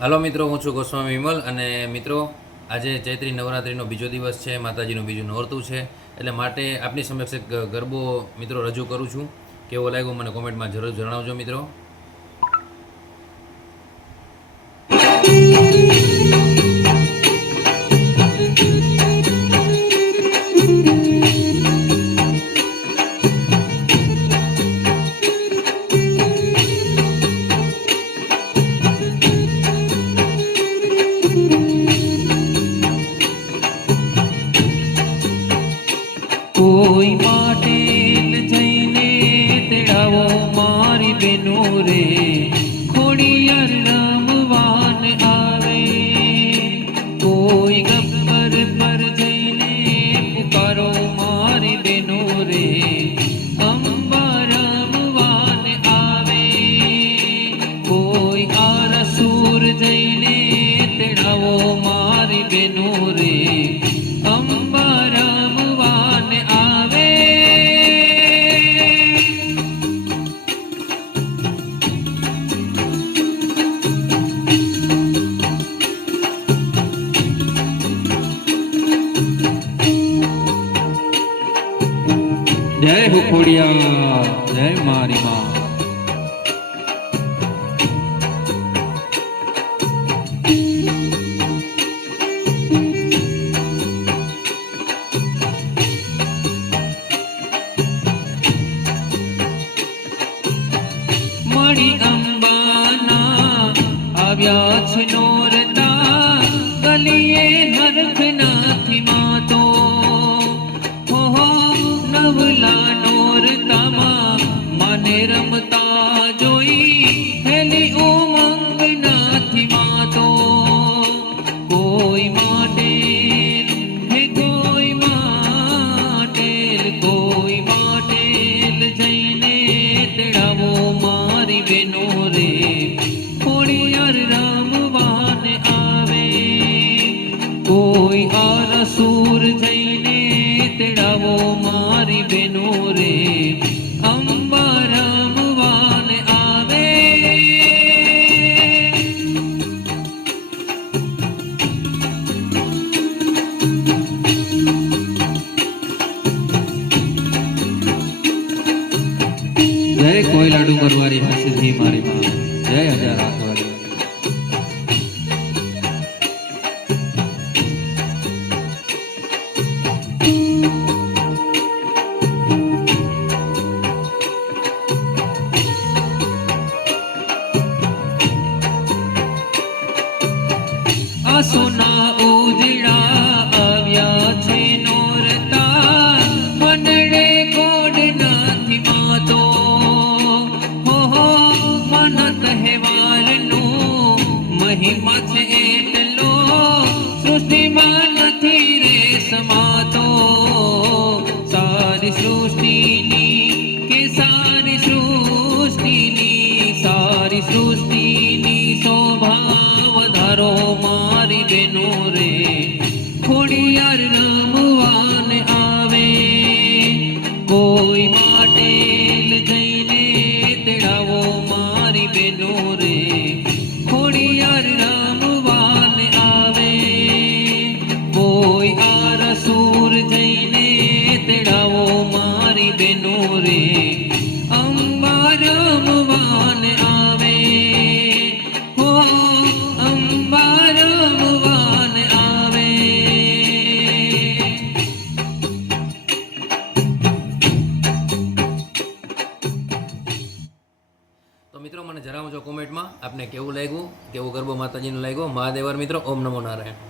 હાલો મિત્રો, હું છું ગોસ્વામી વિમલ અને મિત્રો આજે ચૈત્રી નવરાત્રિનો બીજો દિવસ છે, માતાજીનું બીજું નોરતું છે, એટલે માટે આપની સમક્ષ એક ગરબો મિત્રો રજૂ કરું છું. કેવો લાગ્યો મને કોમેન્ટમાં જરૂર જણાવજો મિત્રો. કોઈ માટેલ જઈને તેડાવો મારી બેનો રે, ખોડિયાર રમવાન આવે. કોઈ ગબ્બર પર જઈને પુકારો મારી બેનો રે, અંબા રમવાન આવે. કોઈ આરસુર જઈને તેડાવો મારી બેનો રે, અંબા રમવાન આવે. જય હો ખોડિયા, જય મારી માં. મણી અંબાના આવ્યા છે નોરતા, ગલીએ હરખ નાથી માતો. હો નવલા નોરતામાં માને રમતા જોઈ, હેલી ઉમંગ નાથી માતો. કોઈ માટેલ હે કોઈ માટેલ, કોઈ માટેલ જઈને તેડાવો મારી બેનો રે, ખોડિયાર રમવાન આવે. કોઈ આરસુર જઈને તેડાવો મારી બેનો રે, અંબા રમવાન આવે. જય કોયલા ડુંગર વાળી હસી મારી માં, જય હજાર આંખવાળી. આસોના ઉજળા આવ્યા છે નોરતા, મનડે કોડ નાથી માતો. હો મન તહેવારનો મહિમા છે એટલો, સૃષ્ટિમાં નથી રે સમાતો. સારી સૃષ્ટિની કે સારી સૃષ્ટિની, સારી સૃષ્ટિની શોભા વધારો મારી બેનો રે, ખોડિયાર રમવાન આવે. કોઈ માટેલ જઈને તેડાવો મારી બેનો રે, ખોડિયાર રમવાન આવે. કોઈ આરસુર જઈને તેડાવો મારી બેનો રે, અંબા રમવાન આવે. હો અંબા રમવાન આવે. તો મિત્રો મને જણાવજો કોમેન્ટમાં આપને કેવું લાગ્યું, કેવો ગરબો માતાજીનો લાગ્યો. મહાદેવર મિત્રો, ઓમ નમો નારાયણ.